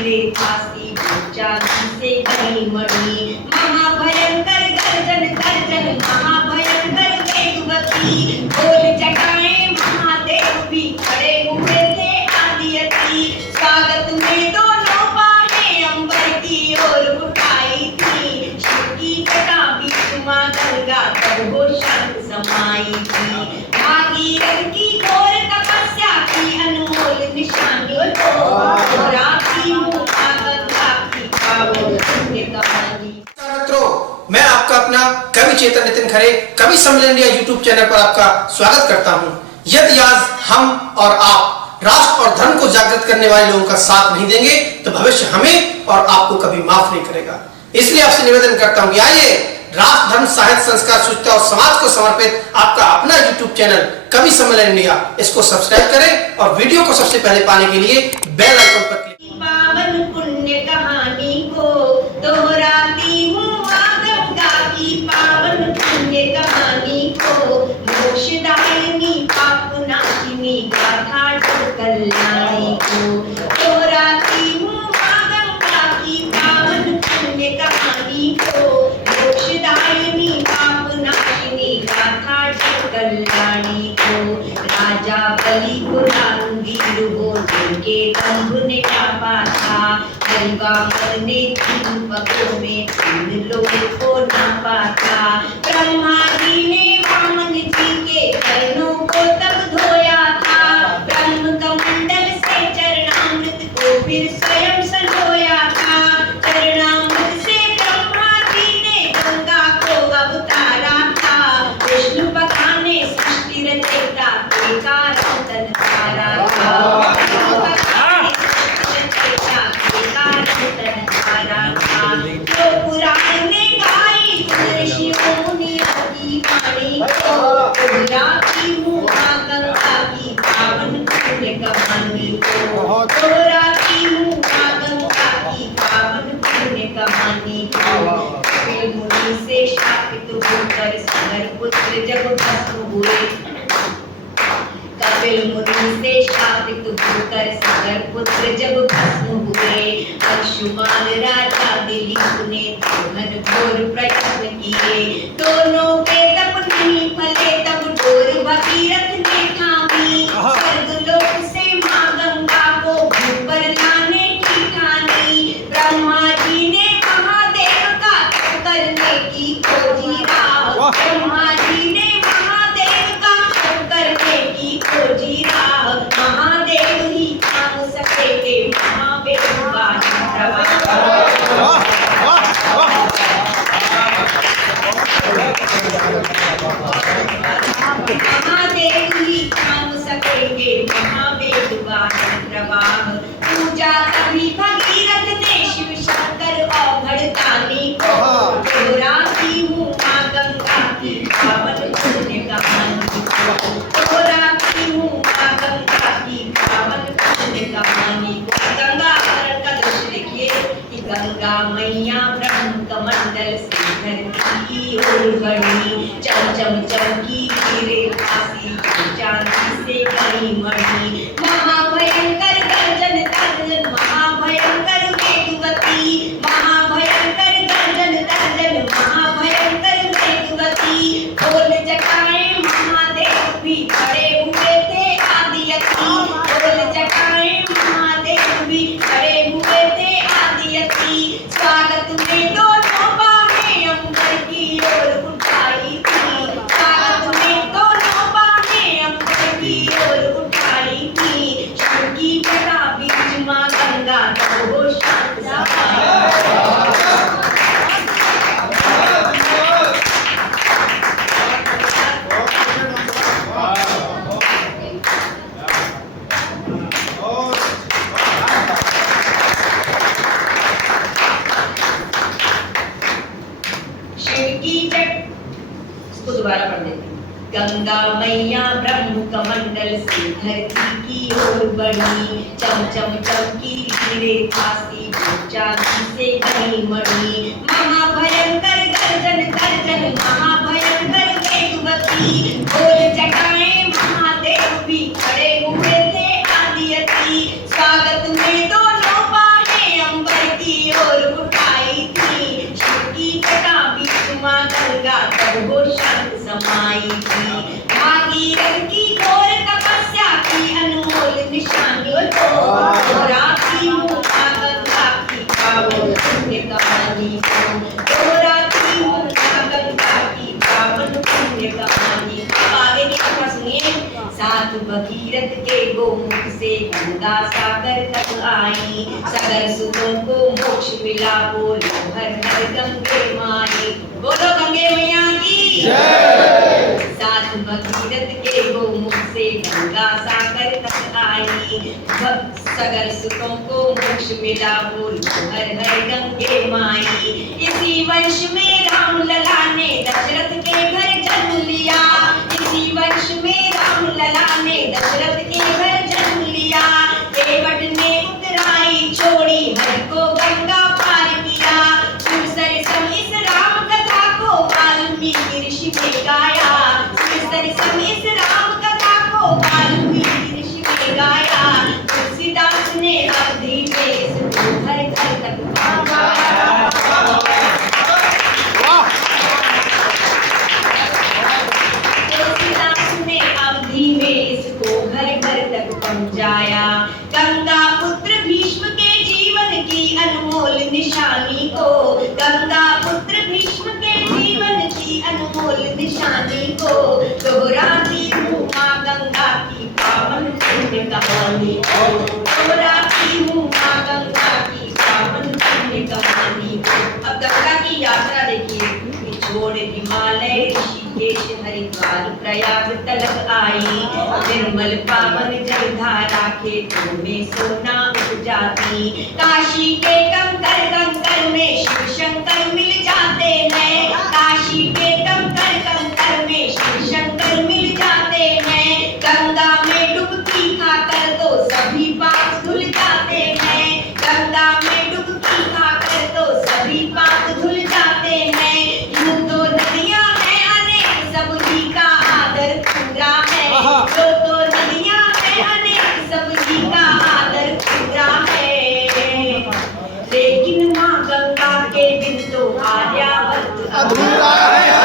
गिरे फांसी चांदी से कहीं मड़ी महाभयंकर गर्जन गर्जन महाभयंकर वेगवती ढोल जगाए महादेव भी खड़े हुए थे आदियती स्वागत में दोनों बाहें अंबर की ओर उठाई थी शिव की जटा बीच मां गंगा तब वो शांत समाई थी भागीरथ की घोर तपस्या की अनमोल निशानी को राखी मुआ गंगा की पावन पुण्य कहानी। मित्रों, मैं आपका अपना कवि चेतन नितिन खरे कवि सम्मेलन इंडिया यूट्यूब चैनल पर आपका स्वागत करता हूं। यदि आज हम और आप राष्ट्र और धर्म को जागृत करने वाले लोगों का साथ नहीं देंगे तो भविष्य हमें और आपको कभी माफ नहीं करेगा। इसलिए आपसे निवेदन करता हूं कि आइए राष्ट्र धर्म साहित्य संस्कार सूचना और समाज को समर्पित आपका अपना यूट्यूब चैनल कवि सम्मेलन इंडिया, इसको सब्सक्राइब करें और वीडियो को सबसे पहले पाने के लिए बेल आइकन पर क्लिक। पावन पुण्य कहानी को दोहराती हूँ गंगा की पावन पुण्य कहानी को मोक्षदायिनी पापनाशिनी गाथा कल्याणी को दोहराती हूँ गंगा की पावन पुण्य कहानी को मोक्षदायिनी पापनाशिनी गाथा कल्याणी को राजा बलि को वीर हो जिनके दंभ ने कापा था हलवा मरने तीन पगों में तीन लोगों को नापा था ब्रह्मा जी ने वामन जी के चरणों को तब धोया था ब्रह्म कमंडल से चरणामृत को फिर स्वयं संजोया था चरणामृत से ब्रह्मा जी ने गंगा को अवतारा था विष्णु भगवान ने सृष्टि रचयिता के कारण तन हारा था से शापित होकर सागर पुत्र जब भस्म हुए कपिल मुनि से शापित होकर सागर पुत्र जब भस्म हुए अंशुमान राजा दिलीप ने दोहन घोर प्रयत्न किए दोनों के तप नहीं फले तब डोर भगीरथ ने थामी स्वर्गलोक से मां गंगा को भू पर लाने की ठानी ब्रह्मा जी ने महादेव का तप करने की खोजी राह ब्रह्मा जी ने महादेव का तप करने की खोजी राह महादेव ही थाम सकेंगे महादेव महादेव ही थाम सकेंगे महावेद प्रवाह पूजा कभी भगीरथ ने शिव शंकर औघड़दानी को दोहराती हूँ मां गंगा की पावन पुण्य कहानी को दोहराती हूँ मां गंगा की पावन पुण्य कहानी को गंगा हरण का दृश्य देखिए कि गंगा मैया ब्रह्म कमंडल से धरती की ओर बढ़ी चम चम चमकी गिरे फांसी चांदी से कहीं मड़ी महाभयंकर गर्जन गर्जन महाभयंकर वेगवती महाभयंकर गर्जन गर्जन महाभयंकर वेगवती ढोल जगाए महादेव भी खड़े हुए थे आदियती ढोल जगाए महादेव भी खड़े हुए थे आदियती स्वागत में दोनों बाहें अंबर की ओर उठाई थी स्वागत में दोनों बाहें अंबर की ओर उठाई थी शिव की जटा बीच मां गंगा तब वो शांत समाई। शिव की जट इसको दोबारा पढ़ देते हैं। गंगा मैया ब्रह्म कमंडल से धरती की ओर बढ़ी चम चम चमकी गिरे फांसी चांदी से कहीं मड़ी महाभयंकर गर्जन गर्जन महाभयंकर वेगवती ढोल जगाए महादेव भी खड़े हुए थे आदियती स्वागत में दोनों बाहें सगर सुतों को मोक्ष मिला बोलो हर हर गंगे माई। बोलो गंगे मैया की जय। साथ भगीरथ के गोमुख से गंगा सागर तक आई। सगर सुतों को मोक्ष मिला बोलो हर हर गंगे माई। इसी वंश में राम लला ने दशरथ के घर जन्म लिया। इसी वंश में राम लला ने दशरथ के घर जन्म लिया। केवट ने उतराई छोड़ी हर को गंगा पार किया। सुरसर सम इस राम कथा को वाल्मीकि ऋषि ने गाया। सुरसर सम इस राम कथा को वाल्मीकि ऋषि ने गाया। तुलसीदास ने अवधि में इसको घर घर तक पहुंचाया। पहुंचाया। गंगा पुत्र भीष्म के जीवन की अनमोल निशानी को। गंगा पुत्र भीष्म के जीवन की अनमोल निशानी को दोहराती हूँ माँ गंगा की पावन पुण्य कहानी को। दोहराती हूँ माँ गंगा की पावन पुण्य कहानी को। अब गंगा की यात्रा देखिए। छोड़ हिमालय ऋषिकेश हरिद्वार प्रयाग तलक आई। निर्मल पावन जलधारा खेतों में सोना उपजाती। काशी के कंकर में शिव शंकर मिल जाते हैं। काशी के कंकर में शिव शंकर मिल जाते हैं। गंगा में डुबकी खाकर तो सभी पाप धुल जाते हैं। गंगा में डुबकी खाकर तो सभी पाप धुल जाते हैं। यूं तो नदियां हैं अनेक सबही का आदर पूरा है। तो नदियां हैं अनेक सबही का आदर पूरा है। लेकिन माँ गंगा के बिन तो आर्यावर्त अधूरा है।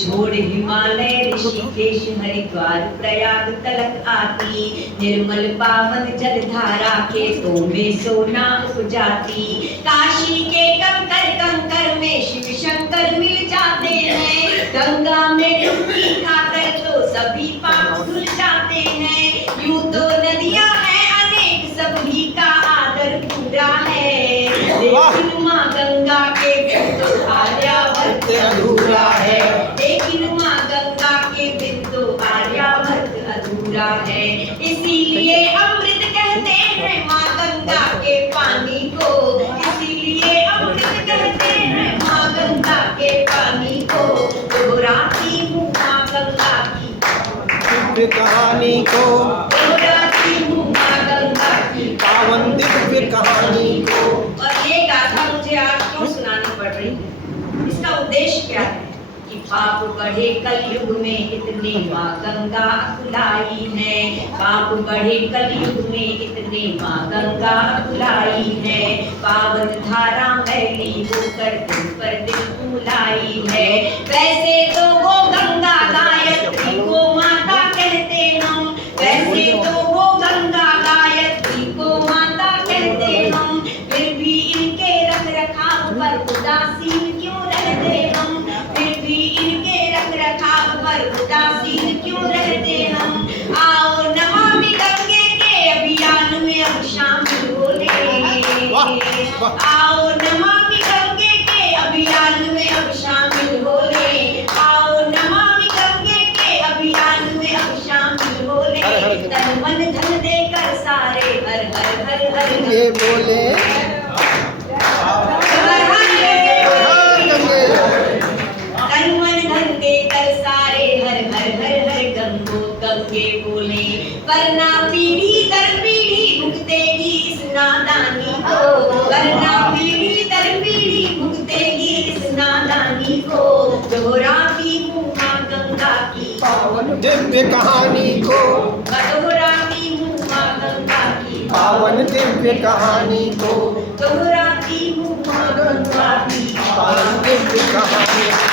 छोड़ हिमालय ऋषिकेश हरिद्वार प्रयाग तलक आती। निर्मल पावन जलधारा खेतों में सोना उपजाती। काशी के कंकर में शिव शंकर मिल जाते हैं। गंगा में डुबकी खाकर तो सभी पाप धुल जाते हैं। यूं तो नदियां हैं अनेक सभी का आदर पूरा है। लेकिन माँ गंगा के बिन तो आर्यावर्त अधूरा है। लेकिन माँ गंगा के बिन तो आर्यावर्त अधूरा है। इसीलिए अमृत कहते हैं माँ गंगा के पानी को। इसीलिए अमृत कहते हैं माँ गंगा के पानी को। दोहराती हूँ माँ गंगा की दिव्य कहानी को। दोहराती हूँ माँ गंगा की पावन दिव्य कहानी को। और ये गाथा मुझे आज क्यों सुनानी पड़ रही है? इसका उद्देश्य क्या है? कि पाप बढ़े कलयुग में इतने माँ गंगा अकुलाई है। पाप बढ़े कलयुग में इतने माँ गंगा अकुलाई है। पावन धारा मैली होकर दिन पर दिन फूलाई है। वैसे तो वो गंगा गायत्री को माता कहते हम। वैसे तो वो गंगा गायत्री को माता कहते हम। फिर भी इनके रख रखाव पर उदासीन क्यों रहते हम? फिर भी इनके रख रखाव पर उदासीन क्यों रहते हम? आओ नमामि गंगे के अभियान में अब शामिल हो ले। आओ नमामि गंगे के अभियान में अब शामिल हो ले। आओ नमामि गंगे के अभियान में अब शामिल हो ले। तन मन धन देकर सारे हर हर हर हर ये बोले तन मन धन देकर सारे हर हर हर हर गंगो गंगे बोले। वरना पीढ़ी दर पीढ़ी भुगतेगी इस नादानी को। वरना पीढ़ी दर पीढ़ी भुगतेगी इस नादानी को। दोहराती हूँ माँ गंगा की पावन दिव्य कहानी को। दोहराती हूँ माँ गंगा की पावन दिव्य कहानी को। दोहराती हूँ माँ गंगा की पावन दिव्य कहानी।